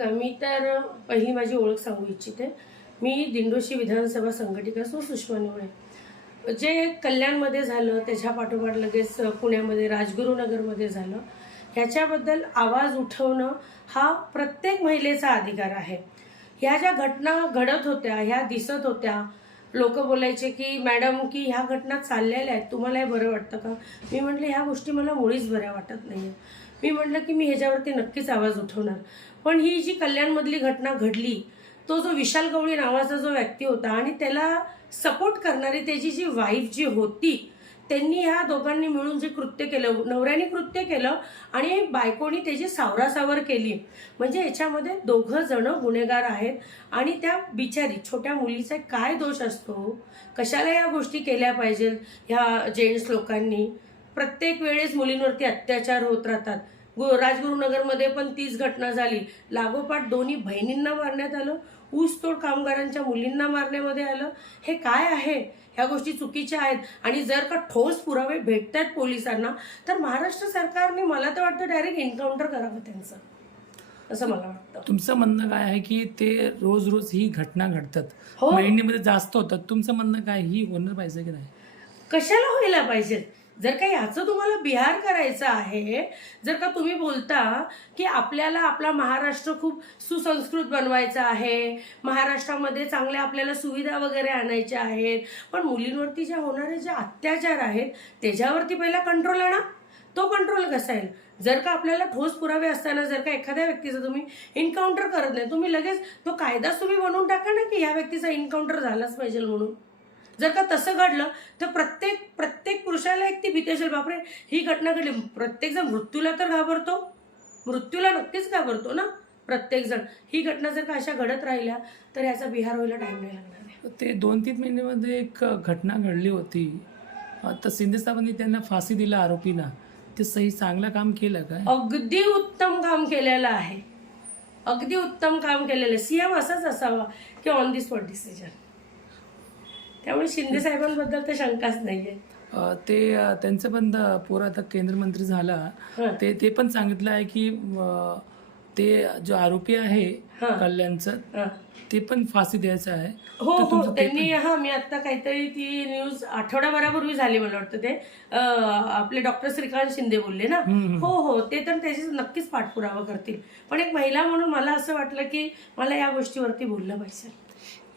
मी तर पहिली माझी ओळख सांगू इच्छिते. मी दिंडोशी विधानसभा संघटिका सो सुषमा निवळे जे कल्याणमध्ये झालं त्याच्या पाठोपाठ लगेच पुण्यामध्ये राजगुरुनगरमध्ये झालं ह्याच्याबद्दल आवाज उठवणं हा प्रत्येक महिलेचा अधिकार आहे. ह्या ज्या घटना घडत होत्या ह्या दिसत होत्या लोक बोलायचे की मॅडम की ह्या घटना चाललेल्या आहेत? तुम्हाला हे बरं वाटतं का? मी म्हटलं ह्या गोष्टी मला मुळीच बऱ्या वाटत नाही मी म्हटलं की मी ह्याच्यावरती नक्कीच आवाज उठवणार. पण ही जी कल्याणमधली घटना घडली तो जो विशाल गवळी नावाचा जो व्यक्ती होता आणि त्याला सपोर्ट करणारी त्याची जी वाईफ जी होती त्यांनी ह्या दोघांनी मिळून जे कृत्य केलं नवऱ्याने कृत्य केलं आणि बायकोनी त्याची सावरासावर केली. म्हणजे याच्यामध्ये दोघं जण गुन्हेगार आहेत आणि त्या बिचारी छोट्या मुलीचा काय दोष असतो? कशाला या गोष्टी केल्या पाहिजेत ह्या जेंट्स लोकांनी? प्रत्येक वेळेस मुलींवरती अत्याचार होत राहतात. राजगुरुनगरमध्ये पण तीच घटना झाली. लागोपाठ दोन्ही बहिणींना मारण्यात आलं ऊसतोड कामगारांच्या मुलींना मारण्यामध्ये आलं. हे काय आहे? ह्या गोष्टी चुकीच्या आहेत. आणि जर का ठोस पुरावे भेटतात पोलिसांना तर महाराष्ट्र सरकारने मला तर वाटतं डायरेक्ट एन्काउंटर करावं त्यांचं. असं मला वाटतं. तुमचं म्हणणं काय आहे की ते रोज रोज ही घटना घडतात? हो. महिन्यामध्ये जास्त होतात. तुमचं म्हणणं काय? ही होणार पाहिजे की नाही? कशाला व्हायला पाहिजे? जर का याचं तुम्हाला बिहार करायचं आहे जर का तुम्ही बोलता की आपल्याला आपला महाराष्ट्र खूप सुसंस्कृत बनवायचा आहे महाराष्ट्रामध्ये चांगल्या आपल्याला सुविधा वगैरे आणायच्या आहेत पण मुलींवरती ज्या होणारे जे अत्याचार आहेत त्याच्यावरती पहिला कंट्रोल आणा. तो कंट्रोल कसा येईल? जर का आपल्याला ठोस पुरावे असताना जर का एखाद्या व्यक्तीचा तुम्ही एन्काउंटर करत नाही तुम्ही लगेच तो कायदाच तुम्ही बनवून टाका ना की ह्या व्यक्तीचा एन्काउंटर झालाच पाहिजे म्हणून. जर का तसं घडलं तर प्रत्येक प्रत्येक पुरुषाला एक ती भीती असेल बापरे ही घटना घडली. प्रत्येक जण मृत्यूला तर घाबरतो. मृत्यूला नक्कीच घाबरतो ना प्रत्येक जण. ही घटना जर का अशा घडत राहिल्या तर याचा बिहार व्हायला टाइम नाही लागणार. ते दोन तीन महिन्यामध्ये एक घटना घडली होती. तर शिंदे साहेबांनी त्यांना फाशी दिला आरोपीला ते सही चांगलं काम केलं काय? अगदी उत्तम काम केलेलं आहे. अगदी उत्तम काम केलेलं आहे. सीएम असाच असावा की ऑन दी स्पॉट डिसिजन त्यामुळे शिंदे साहेबांबद्दल तर शंकाच नाहीये. ते त्यांचं पण पोर आता केंद्रमंत्री झाला. ते ते पण सांगितलं आहे की ते जो आरोपी आहे. कल्याणचं. ते पण फाशी द्यायचं आहे. हो हो. त्यांनी हा मी आता काहीतरी ती न्यूज आठवड्याभरापूर्वी झाली मला वाटतं ते. आपले डॉक्टर श्रीकांत शिंदे बोलले ना. हो हो. ते तर त्याची नक्कीच पाठपुरावा करतील. पण एक महिला म्हणून मला असं वाटलं की मला या गोष्टीवरती बोललं पाहिजे.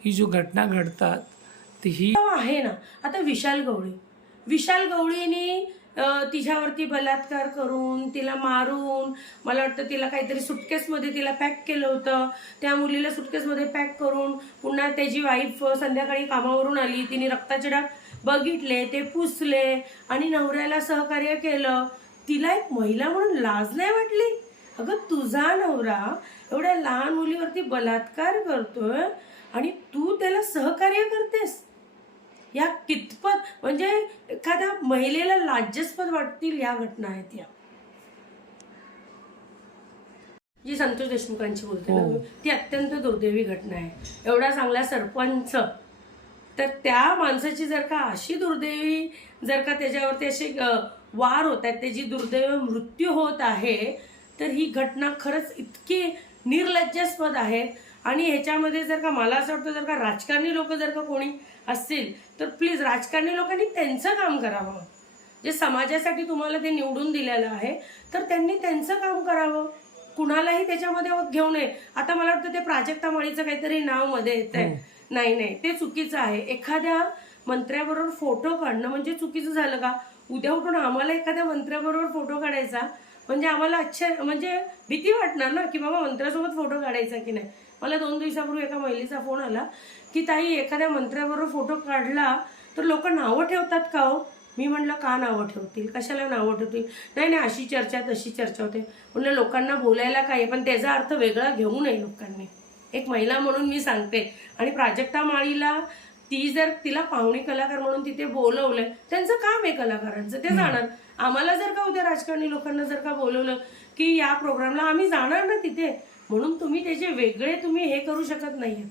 ही जो घटना घडतात ही हो, आहे ना. आता विशाल गवळी. विशाल गवळीने तिच्यावरती बलात्कार करून तिला मारून मला वाटतं तिला काहीतरी सुटकेसमध्ये तिला पॅक केलं होतं. त्या मुलीला सुटकेसमध्ये पॅक करून पुन्हा त्याची वाईफ संध्याकाळी कामावरून आली. तिने रक्ताचे डाग बघितले ते पुसले आणि नवऱ्याला सहकार्य केलं. तिला एक महिला म्हणून लाज नाही वाटली? अगं तुझा नवरा एवढ्या लहान मुलीवरती बलात्कार करतोय आणि तू त्याला सहकार्य करतेस. या कितपत म्हणजे एखाद्या महिलेला लाज्यास्पद वाटतील या घटना आहेत या. जी संतोष देशमुखांची बोलते ना हो. ती अत्यंत दुर्दैवी घटना आहे. एवढा चांगला सरपंच. तर त्या माणसाची जर का अशी दुर्दैवी जर का त्याच्यावरती असे वार होत आहेत त्याची दुर्दैवी मृत्यू होत आहे तर ही घटना खरंच इतकी निर्लज्जास्पद आहे. आणि ह्याच्यामध्ये जर का मला असं वाटतं जर का राजकारणी लोक जर का कोणी असतील तर प्लीज राजकारणी लोकांनी त्यांचं काम करावं. जे समाजासाठी तुम्हाला ते निवडून दिलेलं आहे तर त्यांनी त्यांचं काम करावं. कुणालाही त्याच्यामध्ये घेऊ नये. आता मला वाटतं ते प्राजक्ता माळीचं काहीतरी नावमध्ये येत आहे नाही नाही. ते चुकीचं आहे. एखाद्या मंत्र्याबरोबर फोटो काढणं म्हणजे चुकीचं झालं का? उद्या उठून आम्हाला एखाद्या मंत्र्याबरोबर फोटो काढायचा म्हणजे आम्हाला अच्छा म्हणजे भीती वाटणार ना की बाबा मंत्र्यासोबत फोटो काढायचा की नाही? मला दोन दिवसापूर्वी एका महिलेचा फोन आला की ताई एखाद्या मंत्र्याबरोबर फोटो काढला तर लोक नावं ठेवतात का हो? मी म्हटलं का नावं ठेवतील? कशाला नावं ठेवतील? नाही नाही अशी चर्चा तशी चर्चा होते. म्हणलं लोकांना बोलायला काय पण त्याचा अर्थ वेगळा घेऊ नये लोकांनी. एक महिला म्हणून मी सांगते. आणि प्राजक्ता माळीला ती जर तिला पाहुणी कलाकार म्हणून तिथे बोलवलंय त्यांचं काम आहे कलाकारांचं ते जाणार. आम्हाला जर का उद्या राजकारणी लोकांना जर का बोलवलं की या प्रोग्रामला आम्ही जाणार ना तिथे म्हणून तुम्ही त्याचे वेगळे तुम्ही हे करू शकत नाहीये